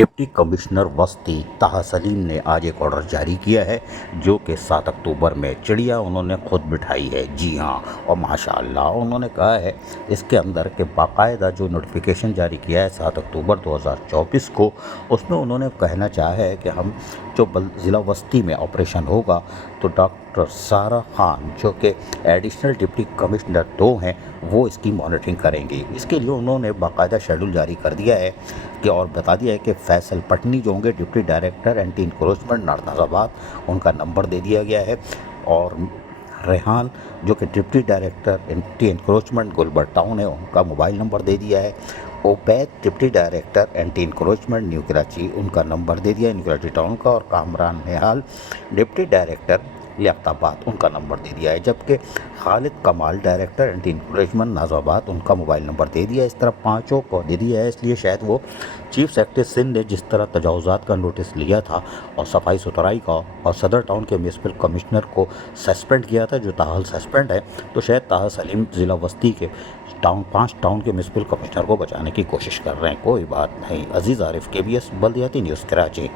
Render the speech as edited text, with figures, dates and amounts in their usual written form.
Deputy commissioner وسطی طه سلیم نے آج ایک آرڈر جاری کیا ہے جو کہ 7 اکتوبر میں چڑیا انہوں نے خود بٹھائی ہے. جی ہاں، اور ماشاءاللہ انہوں نے کہا ہے اس کے اندر کہ باقاعدہ جو نوٹیفیکیشن جاری کیا ہے 7 اکتوبر 2024 کو، اس میں انہوں نے کہنا چاہا ہے کہ ہم جو ضلع وسطی میں آپریشن ہوگا تو ڈاکٹر سارہ خان جو کہ ایڈیشنل ڈپٹی کمشنر 2 ہیں وہ اس کی مانیٹرنگ کریں گی. اس کے لیے انہوں نے باقاعدہ شیڈول جاری کر دیا ہے کہ اور بتا دیا ہے کہ فیصل پٹنی جو ہوں گے deputy director anti encroachment north آباد، ان کا نمبر دے دیا گیا ہے، اور ریحان جو کہ deputy director anti encroachment Gulberg town ہے، ان کا موبائل نمبر دے دیا ہے. Ubaid deputy director anti encroachment New Karachi, ان کا نمبر دے دیا ہے نیو کراچی ٹاؤن کا، اور کامران نہال ڈپٹی ڈائریکٹر لیاقت آباد، ان کا نمبر دے دیا ہے. جبکہ خالد کمال ڈائریکٹر اینٹی انکروچمنٹ نازو آباد، ان کا موبائل نمبر دے دیا ہے. اس طرح پانچوں کو دے دیا ہے، اس لیے شاید وہ چیف سیکرٹری سندھ نے جس طرح تجاوزات کا نوٹس لیا تھا اور صفائی ستھرائی کا اور صدر ٹاؤن کے میونسپل کمشنر کو سسپینڈ کیا تھا جو تاحال سسپینڈ ہے، تو شاید طه سلیم ضلع وسطی کے 5 ٹاؤن کے میونسپل کمشنر کو بچانے کی کوشش کر رہے ہیں. کوئی بات نہیں. عزیز عارف، KBS بلدیاتی نیوز کراچی.